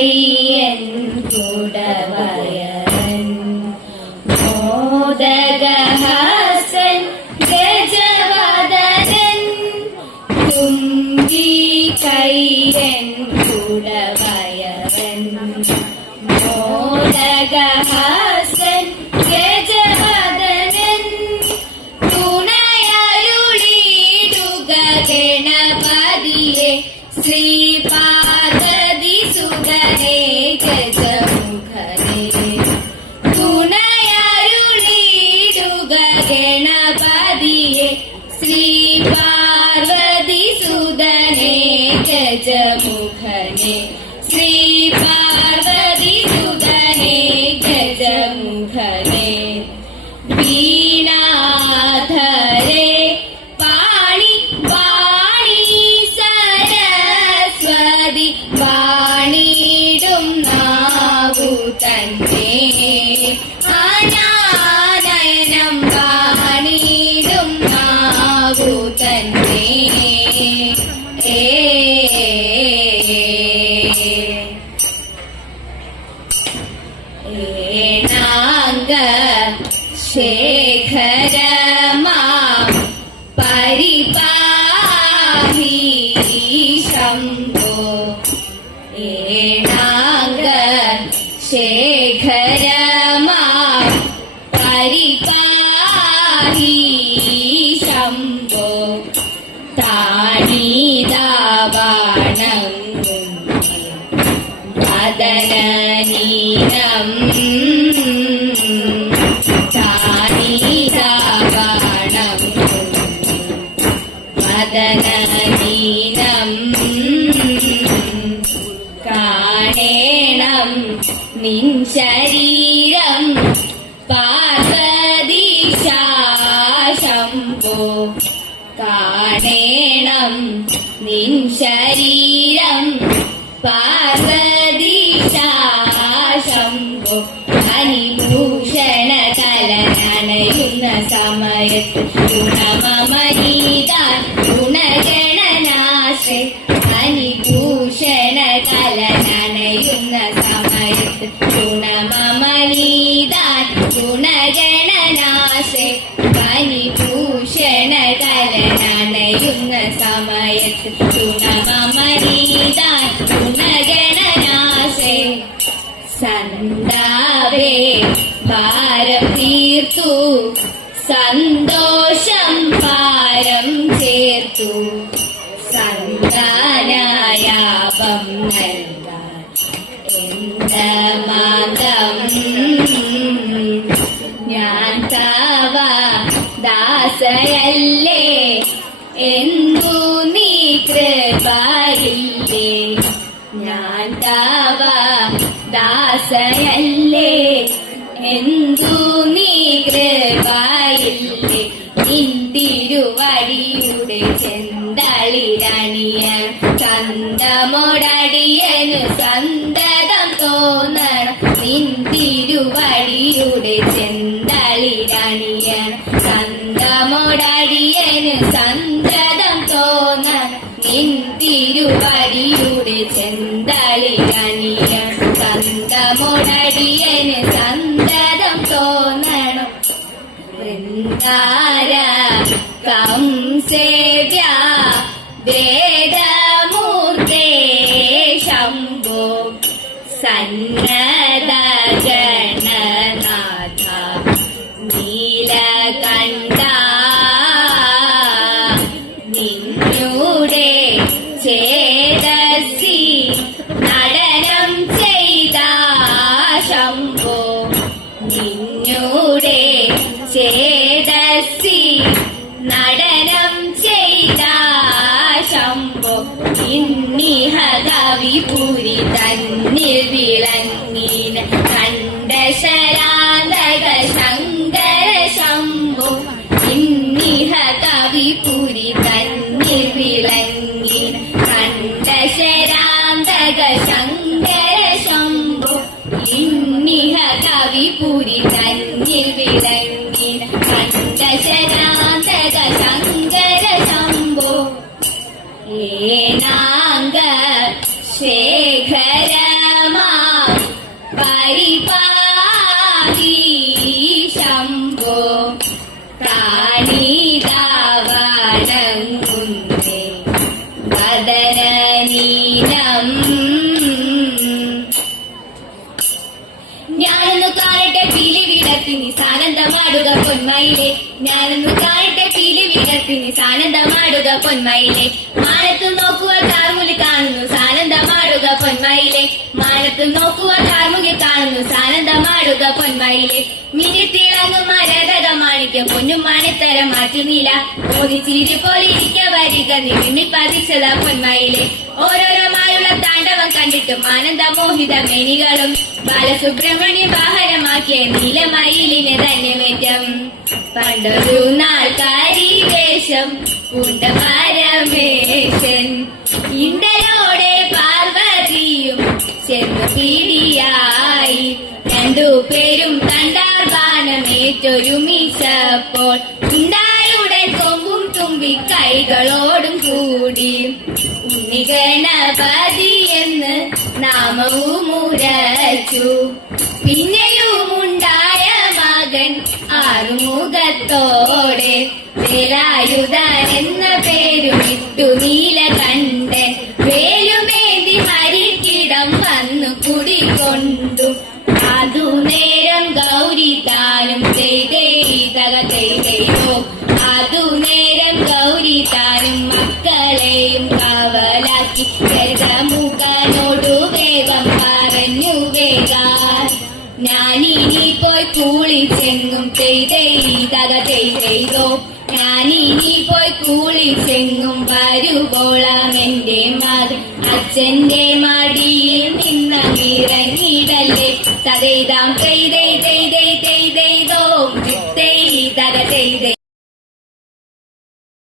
കയ്യൻ കുടവയൻ മോദകഹാസൻ ഗജവദനൻ തുമ്പി കയ്യൻ കുടവയൻ മോദകഹാസൻ ഗജവദനൻ തുണയരുളിടുക ഗണപതിയെ ശ്രീ പാർവതി സുതനേ ഗജമുഖനേ തുണയരുളിടുക ഗണപതിയെ ശ്രീ പാർവതി സുതനേ ഗജമുഖനേ ശ്രീ പാർവതി സുതനേ ഗജമുഖനേ വീണാധരേ പാണി വാണി സരസ്വതി വാണിടും നാവു തന്നെ അനാനയനം വാണിടും നാവു തന്നെ ഏണാംഗ ശേഖരമാം പരിപാഹി ശംഭോ ഏണാംഗ ശേഖരമാം പരിപാഹി ശംഭോ താണീതാവാണം വദനനീനം താണീതാവാണം വദനനീനം കാണേണം നിൻ ശരീരം പാർവതീശാ ശംഭോ കാണേണം നിൻ ശരീരം പാർവതീശാ ശംഭോ അനിഭൂഷണ കലനണയുന്ന സമയത്ത് ഗുണമമനീതാൻ ഗുണഗണനാശ്രേ അനിഭൂഷണ കലനണയുന്ന സമയത്ത് ഗുണമമനീതാൻ ഗുണഗണനാശ്രേ അനിഭൂഷണ കലനണയുന്ന സമയത്ത് ഗുണമമനീതാൻ ഗുണഗണനാശ്രേ സന്താപേ ഭാരം തീർത്തു സന്തോഷം പാരം ചേർത്തു സന്താനായാപം നൽകാൻ എന്തമാതം ഞാൻ തവ ദാസയല്ലേ എന്തു നീ കൃപയില്ലേ ഞാൻ തവ ദാസയല്ലേ എന്തു നീ കൃപയില്ലേ നിന്തിരുവടിയുടെ ചെന്തളിരണിയൻ ചന്തമോടടിയനു സന്തതം തോന്നണം നിന്തിരുവടിയുടെ ചെന്തളിരണിയൻ ചന്തമോടടിയനു സന്തതം തോന്നണം നിന്തിരുവടിയുടെ ചെന്തളിരണിയൻ ചന്തമോടടിയനു സന്തതം തോന്നണം വൃന്ദാര കംസേവ്യ വേദമൂർത്തേ ശംഭോ സന്നദ്ധ ഗണനാഥ നീലകണ്ഠ നിന്നുടെ ചേതസി നടനം ചെയ്ത ശംഭോ നിന്നുടെ ചേതസി നടനം ചെയ്ത ശംഭോ ഇന്നിഹ കവിപുരി തന്നിൽ വിളങ്ങിന കണ്ഠശരാന്തക ശങ്കര ശംഭോ ഇന്നിഹ കവിപുരി തന്നിൽ വിളങ്ങിന കണ്ഠശരാന്തക ശങ്കര ശംഭോ ഇന്നിഹ കവിപുരി തന്നിൽ വിളങ്ങിന കണ്ഠശരാന്തക ശങ്കര ശംഭോ ഏനാംഗ ശേഖരമ വദന നീലം. ഞാനൊന്നു കാണട്ടെ പീലി വിടർത്തിനി സാനന്ദമാടുക പൊന്മയിലെ. ഞാനൊന്നു കാണട്ടെ പീലി വിടർത്തിനി സാനന്ദമാടുക പൊന്മയിലെ. മാനത്തു നോക്കുക കാർമുകിൽ കാണുന്നു സാനന്ദമാടുക പൊന്മയിലെ. മാനത്തു നോക്കുക കാർമുകിൽ കാണുന്നു സാനന്ദമാടുക പൊന്മയിലെ. മിന്നിത്തിളങ്ങും മരതക മാണിക്യം പൊന്നും മണിത്തരം മാറ്റുന്നില്ല. ഓതിച്ചിരി പോലെ ഇരിക്ക വരിക നിമിന്നി പതിച്ചത പൊന്മയിലെ. ഓരോരോ മാലുള്ള താണ്ഡവം കണ്ടിട്ടും ആനന്ദമോഹിത മേനികളും ബാലസുബ്രഹ്മണ്യ വാഹനമാക്കിയ നീലമയിലിന് ധന്യമേറ്റം. പണ്ടൊരു നാൾക്കാരി വേഷം പൂണ്ട പരമേശൻ ഇന്ദ്രനോടെ പാർവതിയും ചെന്നു പിടിയായി. രണ്ടുപേരും തണ്ടാർബാനമേറ്റൊരുമിച്ചപ്പോൾ ഉണ്ടായുടെ കൊമ്പും തുമ്പി കൈകളോടും കൂടി ഉണ്ണിഗണപതി എന്ന് നാമവും ഉരച്ചു. പിന്നെയുമുണ്ടായ മകൻ ആറുമുഖത്തോടെ വേലായുധൻ എന്ന പേരുമിട്ടു നീലകണ്ഠൻ. വേലുമേന്തി ഹരിക്കിടം വന്നു കുടികൊണ്ടു അതു നേരം ഗൗരി താനും ചെയ്തോ. അതു നേരം ഗൗരി താനും മക്കളെയും കാവലാക്കി ഗജമുഖനോടു വേഗം പറഞ്ഞു വേഗാൻ. ഞാനിനി പോയി കൂളിച്ചെങ്ങും ചെയ്തോ. ഞാനിനി പോയി കൂളിച്ചെങ്ങും വരുവോളം എന്റെ മകൻ അച്ഛന്റെ മടിയിൽ നിന്നിറങ്ങിടല്ലേ. തതേതാം ചെയ്തേ